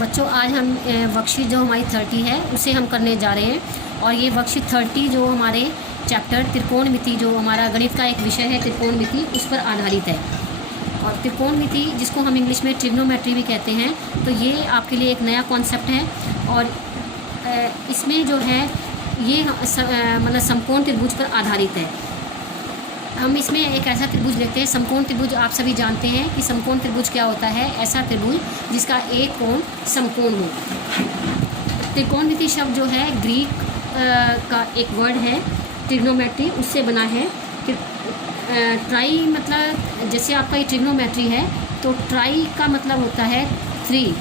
बच्चों आज हम वर्कशीट जो हमारी 30 है उसे हम करने जा रहे हैं। और ये वर्कशीट 30 जो हमारे चैप्टर त्रिकोणमिति, जो हमारा गणित का एक विषय है त्रिकोणमिति, उस पर आधारित है। और त्रिकोणमिति जिसको हम इंग्लिश में ट्रिग्नोमेट्री भी कहते हैं, तो ये आपके लिए एक नया कॉन्सेप्ट है। और इसमें जो है ये मतलब समकोण त्रिभुज पर आधारित है। हम इसमें एक ऐसा त्रिभुज लेते हैं, समकोण त्रिभुज। आप सभी जानते हैं कि समकोण त्रिभुज क्या होता है। ऐसा त्रिभुज जिसका एक कोण समकोण हो। त्रिकोणमिति शब्द जो है ग्रीक का एक वर्ड है, ट्रिग्नोमेट्री, उससे बना है। ट्राई मतलब जैसे आपका ये ट्रिग्नोमेट्री है, तो ट्राई का मतलब होता है 3।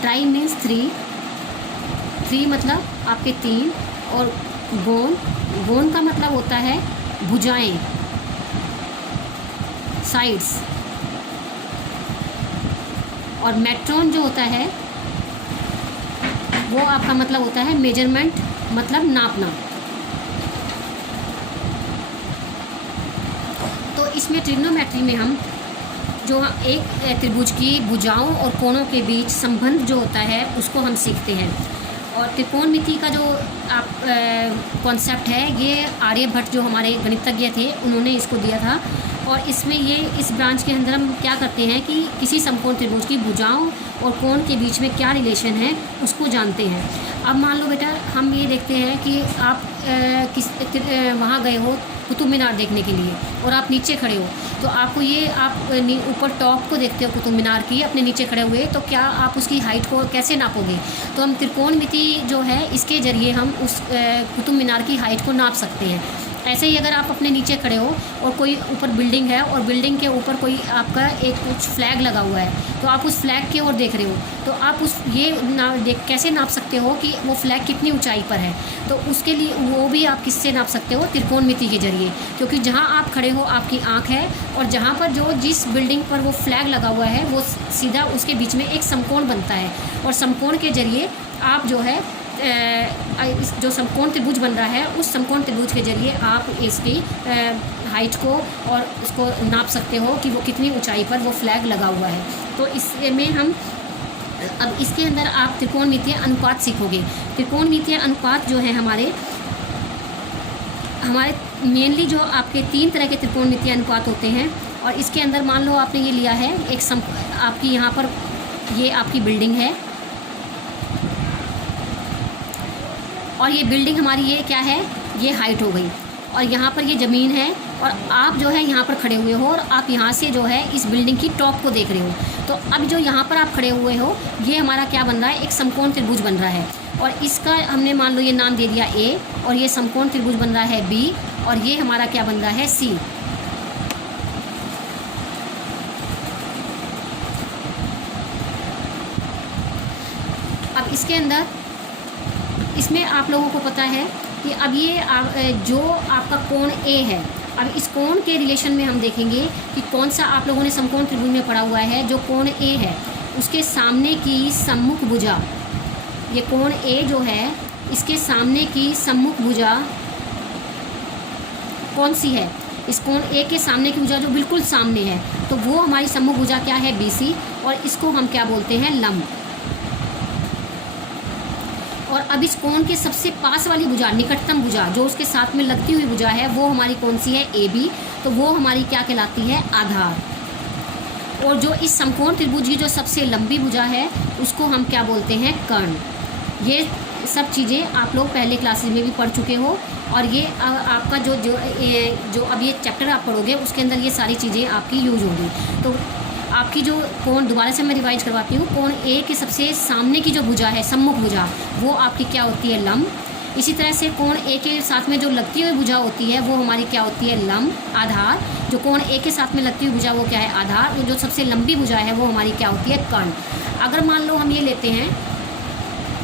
ट्राई मीन्स 3 मतलब आपके 3। और गोन का मतलब होता है भुजाएं, साइड्स। और मेट्रोन जो होता है वो आपका मतलब होता है मेजरमेंट, मतलब नापना। तो इसमें ट्रिग्नोमेट्री में हम जो एक त्रिभुज की भुजाओं और कोणों के बीच संबंध जो होता है उसको हम सीखते हैं। और त्रिकोणमिति का जो आप कॉन्सेप्ट है, ये आर्यभट्ट जो हमारे गणितज्ञ थे उन्होंने इसको दिया था। और इसमें ये इस ब्रांच के अंदर हम क्या करते हैं कि किसी समकोण त्रिभुज की भुजाओं और कोण के बीच में क्या रिलेशन है उसको जानते हैं। अब मान लो बेटा हम ये देखते हैं कि आप वहाँ गए हो कुतुब मीनार देखने के लिए, और आप नीचे खड़े हो, तो आपको ये आप ऊपर टॉप को देखते हो कुतुब मीनार की, अपने नीचे खड़े हुए, तो क्या आप उसकी हाइट को कैसे नापोगे। तो हम त्रिकोणमिति जो है इसके ज़रिए हम उस कुतुब मीनार की हाइट को नाप सकते हैं। ऐसे ही अगर आप अपने नीचे खड़े हो और कोई ऊपर बिल्डिंग है और बिल्डिंग के ऊपर कोई आपका एक कुछ फ्लैग लगा हुआ है, तो आप उस फ्लैग की ओर देख रहे हो, तो आप उस ये कैसे नाप सकते हो कि वो फ्लैग कितनी ऊंचाई पर है। तो उसके लिए वो भी आप किससे नाप सकते हो, त्रिकोणमिति के जरिए। क्योंकि जहाँ आप खड़े हो आपकी आँख है, और जहाँ पर जिस बिल्डिंग पर वो फ्लैग लगा हुआ है वो सीधा उसके बीच में एक समकोण बनता है। और समकोण के जरिए आप जो है जो समकोण त्रिभुज बन रहा है, उस समकोण त्रिभुज के जरिए आप इसकी हाइट को और उसको नाप सकते हो कि वो कितनी ऊंचाई पर वो फ्लैग लगा हुआ है। तो इसमें हम अब इसके अंदर आप त्रिकोणमितीय अनुपात सीखोगे। त्रिकोणमितीय अनुपात जो है हमारे मेनली जो आपके 3 तरह के त्रिकोणमितीय अनुपात होते हैं। और इसके अंदर मान लो आपने ये लिया है आपकी यहाँ पर ये आपकी बिल्डिंग है, और ये बिल्डिंग हमारी ये क्या है, ये हाइट हो गई। और यहाँ पर ये ज़मीन है, और आप जो है यहाँ पर खड़े हुए हो, और आप यहाँ से जो है इस बिल्डिंग की टॉप को देख रहे हो। तो अब जो यहाँ पर आप खड़े हुए हो, ये हमारा क्या बन रहा है, एक समकोण त्रिभुज बन रहा है। और इसका हमने मान लो ये नाम दे दिया A, और ये समकोण त्रिभुज बन रहा है B, और ये हमारा क्या बन रहा है C। अब इसके अंदर इसमें आप लोगों को पता है कि अब ये जो आपका कोण A है, अब इस कोण के रिलेशन में हम देखेंगे कि कौन सा आप लोगों ने समकोण त्रिभुज में पढ़ा हुआ है। जो कोण A है उसके सामने की सम्मुख भुजा, ये कोण A जो है इसके सामने की सम्मुख भुजा कौन सी है, इस कोण A के सामने की भुजा जो बिल्कुल सामने है, तो वो हमारी सम्मुख भुजा क्या है, BC। और इसको हम क्या बोलते हैं, लंब। और अब इस कोण के सबसे पास वाली भुजा, निकटतम भुजा जो उसके साथ में लगती हुई भुजा है, वो हमारी कौन सी है, AB। तो वो हमारी क्या कहलाती है, आधार। और जो इस समकोण त्रिभुज की जो सबसे लंबी भुजा है उसको हम क्या बोलते हैं, कर्ण। ये सब चीज़ें आप लोग पहले क्लासेस में भी पढ़ चुके हो। और ये आपका जो अब ये चैप्टर आप पढ़ोगे उसके अंदर ये सारी चीज़ें आपकी यूज होंगी। तो आपकी जो कोण, दोबारा से मैं रिवाइज करवाती हूँ, कोण A के सबसे सामने की जो भुजा है, सम्मुख भुजा, वो आपकी क्या होती है, लंब। इसी तरह से कोण A के साथ में जो लगती हुई भुजा होती है वो हमारी क्या होती है, लंब, आधार। जो कोण A के साथ में लगती हुई भुजा वो क्या है, आधार। जो सबसे लंबी भुजा है वो हमारी क्या होती है, कर्ण। अगर मान लो हम ये लेते हैं,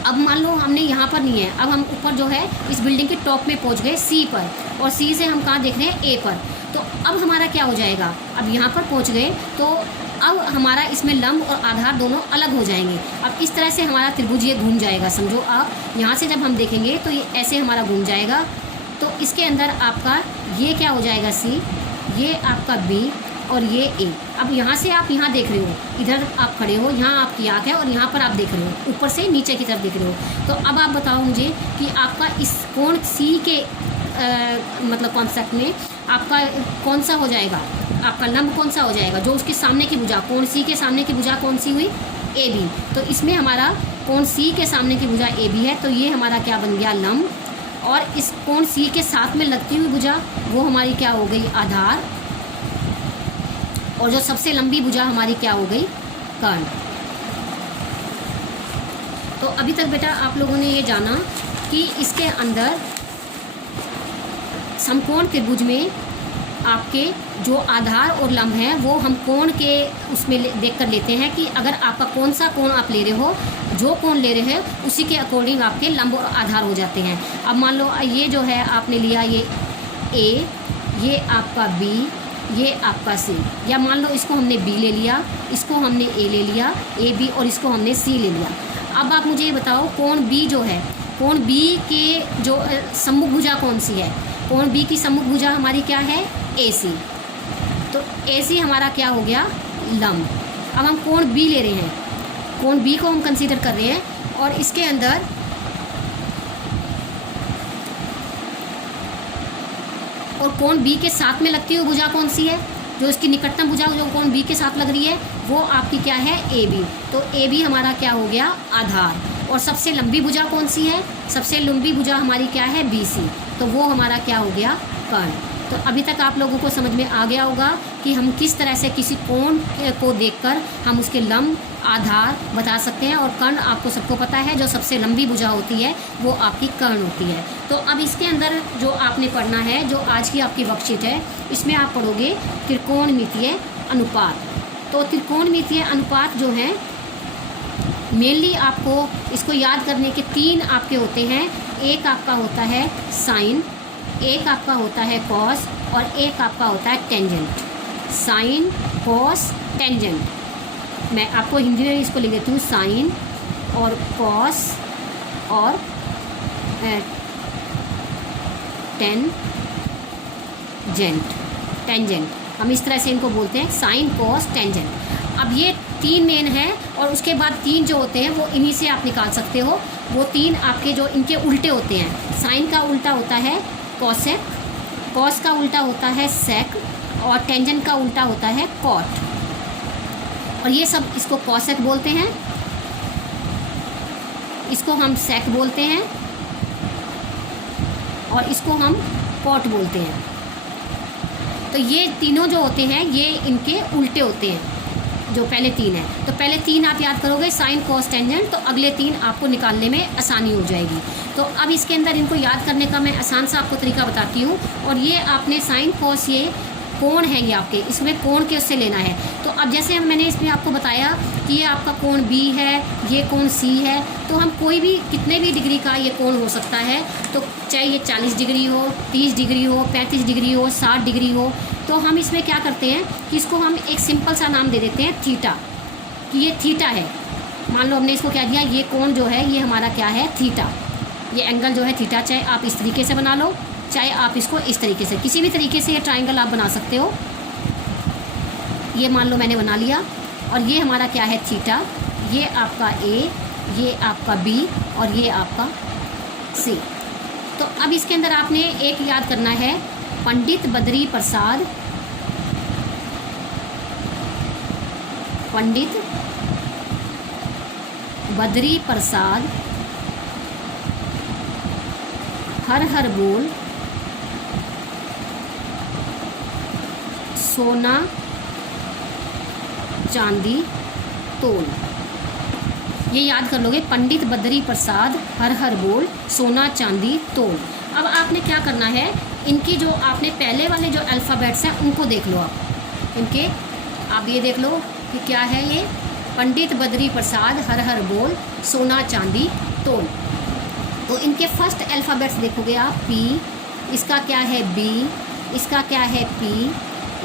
अब मान लो हमने यहाँ पर नहीं है, अब हम ऊपर जो है इस बिल्डिंग के टॉप में पहुँच गए C पर, और C से हम कहाँ देख रहे हैं, A पर। तो अब हमारा क्या हो जाएगा, अब यहाँ पर पहुँच गए तो अब हमारा इसमें लंब और आधार दोनों अलग हो जाएंगे। अब इस तरह से हमारा त्रिभुज ये घूम जाएगा। समझो आप यहाँ से जब हम देखेंगे तो ये ऐसे हमारा घूम जाएगा। तो इसके अंदर आपका ये क्या हो जाएगा, C, ये आपका B, और ये ए। अब यहाँ से आप यहाँ देख रहे हो, इधर आप खड़े हो, यहाँ आपकी आँख है और यहाँ पर आप देख रहे हो, ऊपर से नीचे की तरफ देख रहे हो। तो अब आप बताओ मुझे कि आपका इस कोण सी के मतलब कॉन्सेप्ट में आपका कौन सा हो जाएगा, आपका लंब कौन सा हो जाएगा, जो उसके सामने की भुजा, कोण सी के सामने की भुजा कौन सी हुई, ए बी। तो इसमें हमारा कोण सी के सामने की भुजा ए बी है, तो ये हमारा क्या बन गया, लंब। और इस कोण सी के साथ में लगती हुई भुजा वो हमारी क्या हो गई, आधार। और जो सबसे लंबी भुजा हमारी क्या हो गई, कर्ण। तो अभी तक बेटा आप लोगों ने ये जाना कि इसके अंदर समकोण त्रिभुज में आपके जो आधार और लंब हैं वो हम कोण के उसमें देख कर लेते हैं कि अगर आपका कौन सा कोण आप ले रहे हो, जो कोण ले रहे हैं उसी के अकॉर्डिंग आपके लंब और आधार हो जाते हैं। अब मान लो ये जो है आपने लिया ये ए, ये आपका बी, ये आपका सी, या मान लो इसको हमने बी ले लिया, इसको हमने ए ले लिया, ए बी, और इसको हमने सी ले लिया। अब आप मुझे ये बताओ कोण बी जो है, कोण बी के जो सम्मुख भुजा कौन सी है, कोण बी की सम्मुख भुजा हमारी क्या है, ए सी। तो ए सी हमारा क्या हो गया, लंब। अब हम कोण बी ले रहे हैं, कोण बी को हम कंसीडर कर रहे हैं और इसके अंदर और कोण बी के साथ में लगती हुई भुजा कौन सी है, जो इसकी निकटतम भुजा जो कोण बी के साथ लग रही है वो आपकी क्या है, ए बी। तो ए बी हमारा क्या हो गया, आधार। और सबसे लंबी भुजा कौन सी है, सबसे लंबी भुजा हमारी क्या है, बी सी। तो वो हमारा क्या हो गया, कर्ण। तो अभी तक आप लोगों को समझ में आ गया होगा कि हम किस तरह से किसी कोण को देखकर हम उसके लंब आधार बता सकते हैं। और कर्ण आपको सबको पता है, जो सबसे लंबी भुजा होती है वो आपकी कर्ण होती है। तो अब इसके अंदर जो आपने पढ़ना है, जो आज की आपकी वर्कशीट है, इसमें आप पढ़ोगे त्रिकोणमितीय अनुपात। तो त्रिकोणमितीय अनुपात जो है मेनली आपको इसको याद करने के तीन आपके होते हैं। एक आपका होता है साइन, एक आपका होता है कॉस, और एक आपका होता है टेंजेंट। Sign, cos, tangent. मैं आपको हिंदी में इसको लिख देती हूँ, साइन और कॉस और टेंजेंट। हम इस तरह से इनको बोलते हैं, साइन, कॉस, टेंजेंट। अब ये तीन मेन है और उसके बाद तीन जो होते हैं वो इन्हीं से आप निकाल सकते हो। वो तीन आपके जो इनके उल्टे होते हैं, साइन का उल्टा होता है कॉसेक, कॉस का उल्टा होता है सेक, और टेंजेंट का उल्टा होता है कॉट। और ये सब इसको कॉसेक बोलते हैं, इसको हम सेक बोलते हैं, और इसको हम कॉट बोलते हैं। तो ये तीनों जो होते हैं ये इनके उल्टे होते हैं, जो पहले तीन है। तो पहले तीन आप याद करोगे, साइन, कॉस, टेंजेंट, तो अगले तीन आपको निकालने में आसानी हो जाएगी। तो अब इसके अंदर इनको याद करने का मैं आसान सा आपको तरीका बताती हूँ। और ये आपने साइन, कॉस, ये कोण है, ये आपके इसमें कोण के उससे लेना है। तो अब जैसे मैंने इसमें आपको बताया कि ये आपका कोण बी है, ये कोण सी है, तो हम कोई भी कितने भी डिग्री का ये कोण हो सकता है। तो चाहे ये 40 डिग्री हो, 30 डिग्री हो, 35 डिग्री हो, 60 डिग्री हो, तो हम इसमें क्या करते हैं कि इसको हम एक सिंपल सा नाम दे देते हैं थीटा, कि ये थीटा है। मान लो हमने इसको क्या दिया, ये कोण जो है ये हमारा क्या है, थीटा। ये एंगल जो है थीटा, चाहे आप इस तरीके से बना लो, चाहे आप इसको इस तरीके से, किसी भी तरीके से ये ट्राइंगल आप बना सकते हो। ये मान लो मैंने बना लिया, और ये हमारा क्या है, थीटा। ये आपका ए, ये आपका बी, और ये आपका सी। तो अब इसके अंदर आपने एक याद करना है, पंडित बद्री प्रसाद, पंडित बद्री प्रसाद हर हर बोल, सोना चांदी तोल। ये याद कर लोगे, पंडित बद्री प्रसाद हर हर बोल, सोना चांदी तोल। अब आपने क्या करना है, इनकी जो आपने पहले वाले जो अल्फ़ाबेट्स हैं उनको देख लो आप इनके। आप ये देख लो कि क्या है ये, पंडित बद्री प्रसाद हर हर बोल, सोना चांदी तोल। तो इनके फर्स्ट अल्फ़ाबेट्स देखोगे आप, पी, इसका क्या है बी, इसका क्या है पी,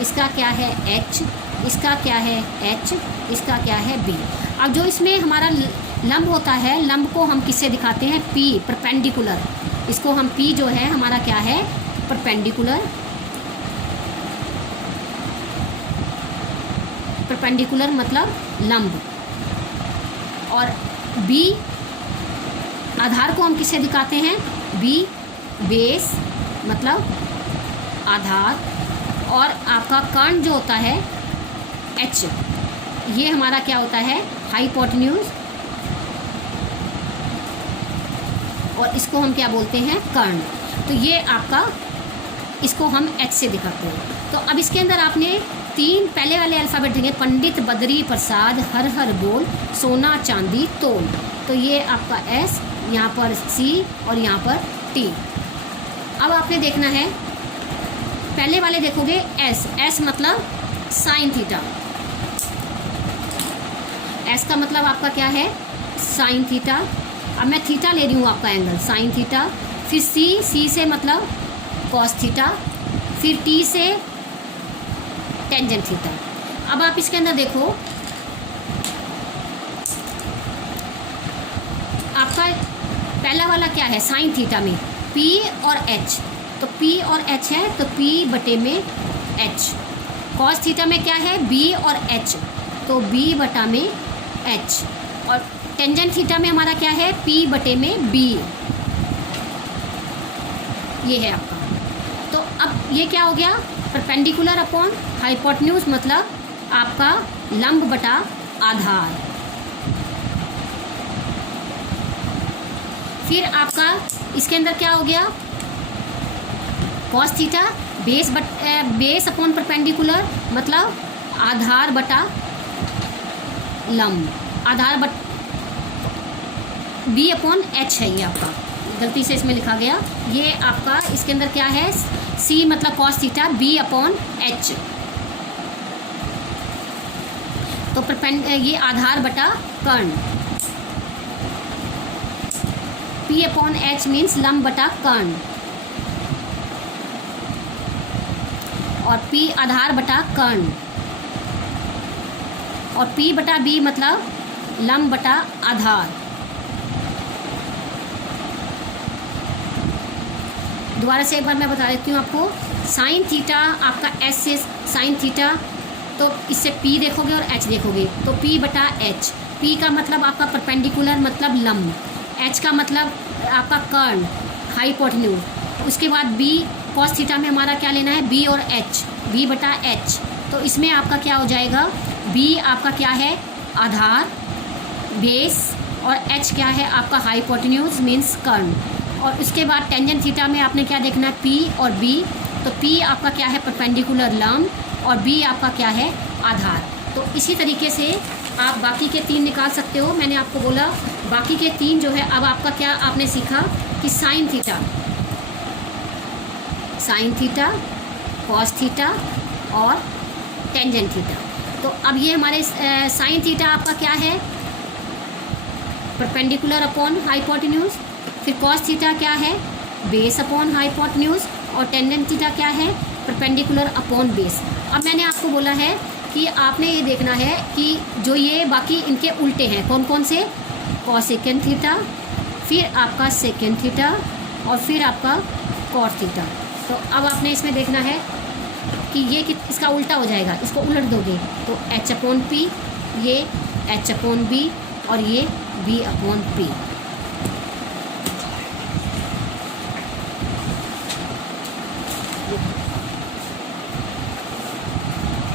इसका क्या है एच, इसका क्या है एच, इसका क्या है बी। अब जो इसमें हमारा लंब होता है, लंब को हम किससे दिखाते हैं, पी, परपेंडिकुलर। इसको हम पी जो है हमारा क्या है, परपेंडिकुलर। परपेंडिकुलर मतलब लंब, और बी आधार को हम किससे दिखाते हैं, बी बेस मतलब आधार, और आपका कर्ण जो होता है एच, ये हमारा क्या होता है, हाइपोटेन्यूज, और इसको हम क्या बोलते हैं, कर्ण। तो ये आपका, इसको हम एच से दिखाते हैं। तो अब इसके अंदर आपने तीन पहले वाले अल्फ़ाबेट देंगे, पंडित बद्री प्रसाद हर हर बोल सोना चांदी तोल। तो ये आपका एस, यहाँ पर सी और यहाँ पर टी। अब आपने देखना है, पहले वाले देखोगे एस, एस मतलब साइन थीटा, एस का मतलब आपका क्या है, साइन थीटा। अब मैं थीटा ले रही हूँ आपका एंगल, साइन थीटा। फिर सी, सी से मतलब कॉस थीटा, फिर टी से टेंजेंट थीटा। अब आप इसके अंदर देखो, आपका पहला वाला क्या है, साइन थीटा में P और H, तो P और H है तो P बटे में H। कॉस थीटा में क्या है, B और H, तो B बटा में H। और टेंजेंट थीटा में हमारा क्या है, P बटे में B। ये है आपका। तो अब ये क्या हो गया, परपेंडिकुलर अपॉन हाइपोटेन्यूज मतलब आपका लंब बटा आधार। फिर आपका इसके अंदर क्या हो गया, cos theta base upon perpendicular मतलब आधार बटा लंब, आधार बट बी अपॉन एच है, ये आपका गलती से इसमें लिखा गया। ये आपका इसके अंदर क्या है, सी मतलब cos theta, B upon H, तो ये आधार बटा कर्ण। P अपॉन एच मीन्स लंब बटा कर्ण, और P आधार बटा कर्ण, और P बटा B मतलब लंब बटा आधार। दोबारा से एक बार मैं बता देती हूँ आपको, साइन थीटा आपका एस से साइन थीटा, तो इससे P देखोगे और H देखोगे, तो P बटा H। P का मतलब आपका परपेंडिकुलर मतलब लंब, H का मतलब आपका कर्ण हाइपोटेन्यूज। उसके बाद B कॉस थीटा में हमारा क्या लेना है, B और H, B बटा H। तो इसमें आपका क्या हो जाएगा, B आपका क्या है, आधार बेस, और H क्या है आपका हाइपोटेन्यूज मीन्स कर्ण। और उसके बाद टेंजेंट थीटा में आपने क्या देखना है, P और B, तो P आपका क्या है परपेंडिकुलर लंब, और B आपका क्या है आधार। तो इसी तरीके से आप बाकी के तीन निकाल सकते हो। मैंने आपको बोला बाकी के तीन जो है, अब आपका क्या आपने सीखा कि साइन थीटा, कॉस थीटा और टेंजेंट थीटा। तो अब ये हमारे साइन थीटा आपका क्या है, परपेंडिकुलर अपॉन हाइपोटेन्यूज। फिर कॉस थीटा क्या है, बेस अपॉन हाइपोटेन्यूज, और टेंजेंट थीटा क्या है, परपेंडिकुलर अपॉन बेस। अब मैंने आपको बोला है कि आपने ये देखना है कि जो ये बाकी इनके उल्टे हैं, कौन कौन से, कॉसेकेंड थीटा, फिर आपका सेकेंड थीटा, और फिर आपका कॉट थीटा। तो अब आपने इसमें देखना है कि ये इसका उल्टा हो जाएगा, इसको उलट दोगे तो H अपॉन P, ये H अपॉन B, और ये B अपॉन P।